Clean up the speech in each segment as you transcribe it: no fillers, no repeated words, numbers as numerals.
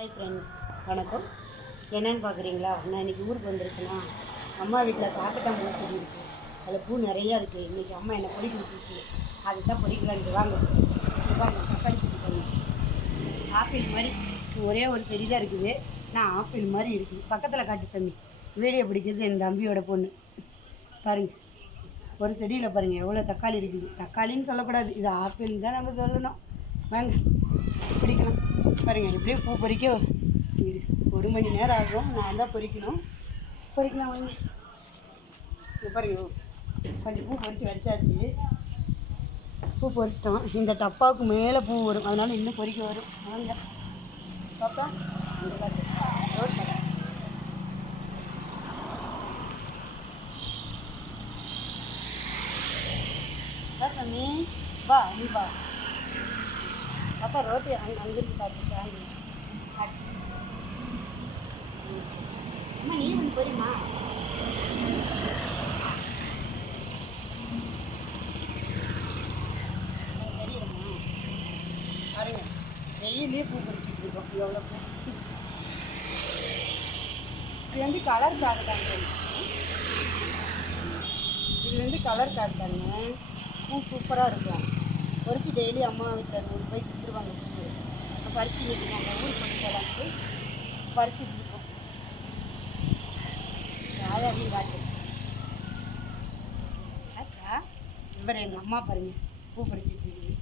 Hi friends, வணக்கம். என்னென்னு பார்க்குறீங்களா? நான் இன்றைக்கி ஊருக்கு வந்திருக்கேன்னா அம்மா வீட்டில் காக்கட்டான் பூ செடி இருக்குது. அதில் பூ நிறையா இருக்குது. இன்றைக்கி அம்மா என்னை பொறிக்க விட்டுருச்சு. அதை தான் பொறிக்கலான்ட்டு வாங்க தக்காளி செடி பண்ணி ஆப்பிள் மாதிரி ஒரே ஒரு செடி தான் இருக்குது. நான் ஆப்பிள் மாதிரி இருக்குது. பக்கத்தில் காட்டு சாமி வீடியோ பிடிக்கிறது என் தம்பியோட பொண்ணு. பாருங்கள், ஒரு செடியில் பாருங்கள் எவ்வளோ தக்காளி இருக்குது. தக்காளின்னு சொல்லக்கூடாது, இது ஆப்பிள்னு தான் நம்ம சொல்லணும். வாங்க பிடிக்கலாம். பாருங்கள், எப்படியே பூ பொறிக்க ஒரு மணி நேரம் ஆகும். நான் தான் பொறிக்கணும். பொறிக்கலாம் வாங்க. இங்கே பாருங்க, கொஞ்சம் பூ பொறிச்சு வச்சாச்சு. பூ பொறிச்சிட்டோம். இந்த டப்பாவுக்கு மேலே பூ வரும், அதனால் இன்னும் பொறிக்க வரும். வாங்க பாப்பா, இந்த பாட்டு ரோட் சாமி வா, நீ வா பாப்பா. ரோட்டு அங்கிருந்து பார்த்துட்டு அங்கே அம்மா நீ வந்து போறியம்மா. தெரியுமா பாருங்க, வெயிலே பூ பறிச்சுட்டு இருக்கோம். எவ்வளோ பூ! இது வந்து கலர் காட்டாங்க. இது வந்து கலர் காட்டாங்க. பூ சூப்பராக இருக்கும். பொறிச்சு டெய்லி அம்மா வீட்டில் 100 ரூபாய்க்கு கொடுத்துருவாங்க. பூ பறிச்சு வைக்கணும். அந்த ஊருக்கு கொண்டு போகலான்ட்டு பறிச்சுட்டு இருக்கோம். யாரையும் காட்டு இவர் எங்கள் அம்மா பாருங்க, பூ பறிச்சுட்டு இருக்குது.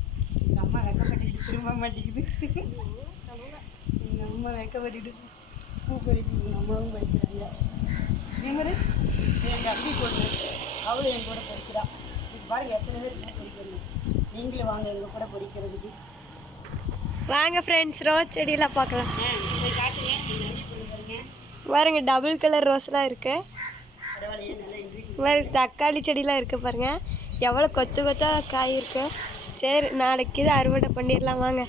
எங்கள் அம்மா வெக்கப்பட்டுக்கிட்டு திரும்ப மாட்டேங்குது. எங்கள் அம்மா வெக்கப்பட்டுக்கிட்டு பூ பறிச்சு எங்கள் அம்மாவும் பறிக்கிறாங்க. இவரு என் தம்பி பொண்ணு, அவளும் என் கூட பறிக்கிறான். இது பாருங்க எத்தனை பேர் பூ பறிக்கணும். நீங்களும் வாங்க எங்கள் கூட பொறிக்கிறதுக்கு. வாங்க ஃப்ரெண்ட்ஸ், ரோஸ் செடியெல்லாம் பார்க்கலாம். போய் காட்டுங்க. பாருங்க, பாருங்க டபுள் கலர் ரோஸ்லாம் இருக்குது. பரவாயில்லையே, நல்லா இன்ட்ரெஸ்ட். வேறு தக்காளி செடியெலாம் இருக்குது பாருங்கள், எவ்வளோ கொத்து கொத்தாக காய் இருக்குது. சரி, நாளைக்கு இது அறுவடை பண்ணிடலாம் வாங்க.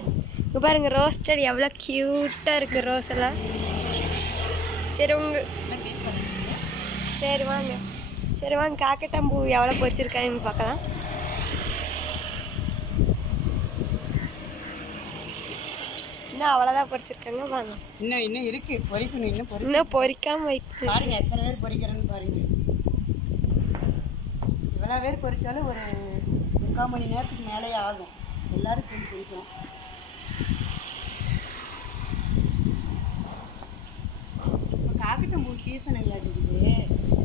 இங்கே பாருங்கள் ரோஸ் செடி எவ்வளோ க்யூட்டாக இருக்குது ரோஸ் எல்லாம். சரி சரி வாங்க காக்கட்டான் பூ எவ்வளோ பொறிச்சிருக்காங்கன்னு பார்க்கலாம். இன்னும் அவ்வளோதான் பொறிச்சிருக்காங்க. வாங்க, இன்னும் இருக்குது பொறிக்கணும். இன்னும் பொறிக்காமல் வைக்கணும். பாருங்க எத்தனை பேர் பொறிக்கிறேன்னு பாருங்க. இவ்வளோ பேர் பொறிச்சாலும் ஒரு 3/4 மணி நேரத்துக்கு மேலே ஆகும். எல்லோரும் சேர்ந்து பொறிக்கிறோம். இப்போ காக்கட்டான் பூ சீசன் இருக்குது,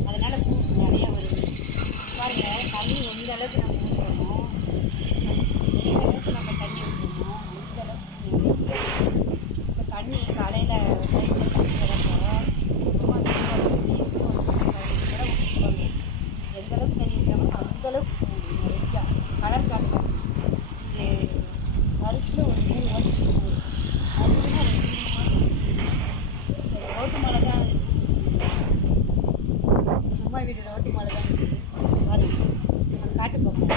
அதனால் பூ நிறையா வருது. பாருங்கள், தண்ணி எந்த அளவுக்கு நம்ம ஊற்றுறோமோ, எந்த அளவுக்கு நம்ம தண்ணி ஊற்றணுமோ அந்த அளவுக்கு. இப்போ தண்ணி காலையில் சைடில் தண்ணி வரப்போ எந்த அளவுக்கு தண்ணி ஊற்றாமோ அந்த அளவுக்கு நிறையா கலர் காட்டும். இது வருஷத்தில் ஒரு 3 வாட்டி அதுதான் ரோட்டு மலை தான் இருக்குது. அம்மா வீடு ரோட்டு மலை தான் இருக்குது. பாருங்க, அந்த காட்டு பார்ப்போம்.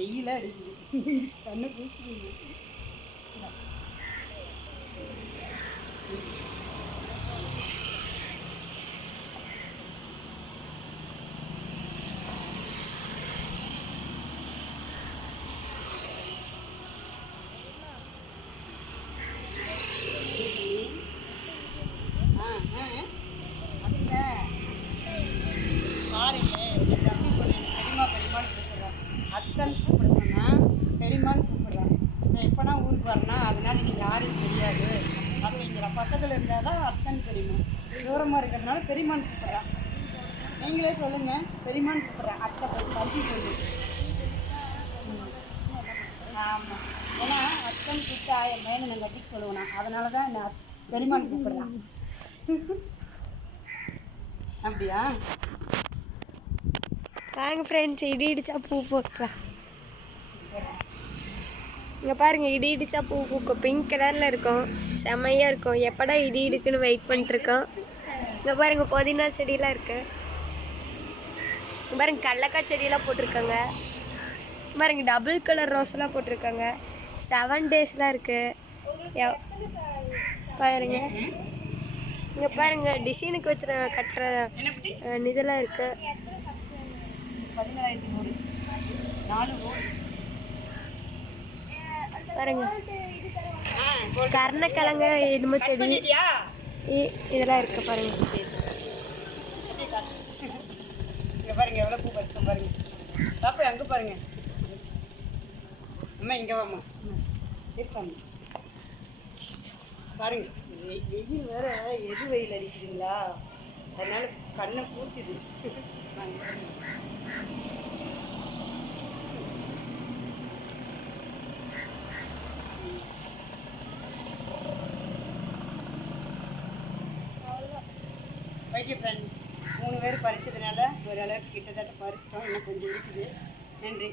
வெயிலாக அடிக்குது, கண்ணை பூசிக்குது. பாருங்க, என் தம்பி பொண்ணு பெரியமான்னு கூப்பிட்றேன். அத்தன் கூப்பிட சொன்னால் பெரியமான்னு கூப்பிட்றேன். நான் எப்போனா ஊருக்கு வரேன்னா அதனால் நீங்கள் யாரும் தெரியாது அப்படிங்கிற. பக்கத்தில் இருந்தால் தான் அத்தன் தெரியுமா, தூரமாக இருக்கிறதுனால பெரியமான்னு கூப்பிட்றேன். நீங்களே சொல்லுங்கள், பெரியமான்னு கூப்பிட்றேன். அத்தை தம்பி பொண்ணு. ஆமாம், ஏன்னா அத்தன் கூப்பிட்டா என் மேலே நான் கட்டிக்கு சொல்லுவேண்ணா, அதனால தான் நான் பெரியமான்னு கூப்பிட்றேன். அப்படியா? வாங்க ஃப்ரெண்ட்ஸ், இடி இடிச்சா பூ பூக்கலாம். இங்கே பாருங்கள், இடி இடிச்சா பூ பூக்கும். பிங்க் கலரில் இருக்கும், செம்மையாக இருக்கும். எப்படா இடி இடுக்குன்னு வெயிட் பண்ணிட்டுருக்கோம். இங்கே பாருங்கள் புதினா செடியெலாம் இருக்குது. இங்கே பாருங்கள் கடலக்காய் செடியெல்லாம் போட்டிருக்காங்க. பாருங்கள் டபுள் கலர் ரோஸ்லாம் போட்டிருக்காங்க. 7 டேஸ்லாம் இருக்குது. பாருங்க இங்கே பாருங்க டிசைனுக்கு வச்சுற கட்டுற இதெல்லாம் இருக்கு. 17,100 4 நூல் பாருங்க கருணக்கிழங்கு எலும்பு செடி இதெல்லாம் இருக்கு பாருங்க. இங்கே பாருங்க எவ்வளோ பூ பறிச்சோம் பாருங்க. பாப்பா அங்கே பாருங்க. அம்மா இங்கே வாம்மா. சாமி பாருங்க வெயில் வேற எது வெயில் அடிக்குதுங்களா, அதனால கண்ணை பூச்சிது. ஓகே ஃப்ரெண்ட்ஸ், 3 பேர் பறிச்சதுனால ஓரளவுக்கு கிட்டத்தட்ட பறிச்சிட்டோம். இன்னும் கொஞ்சம் இருக்குது. நன்றி.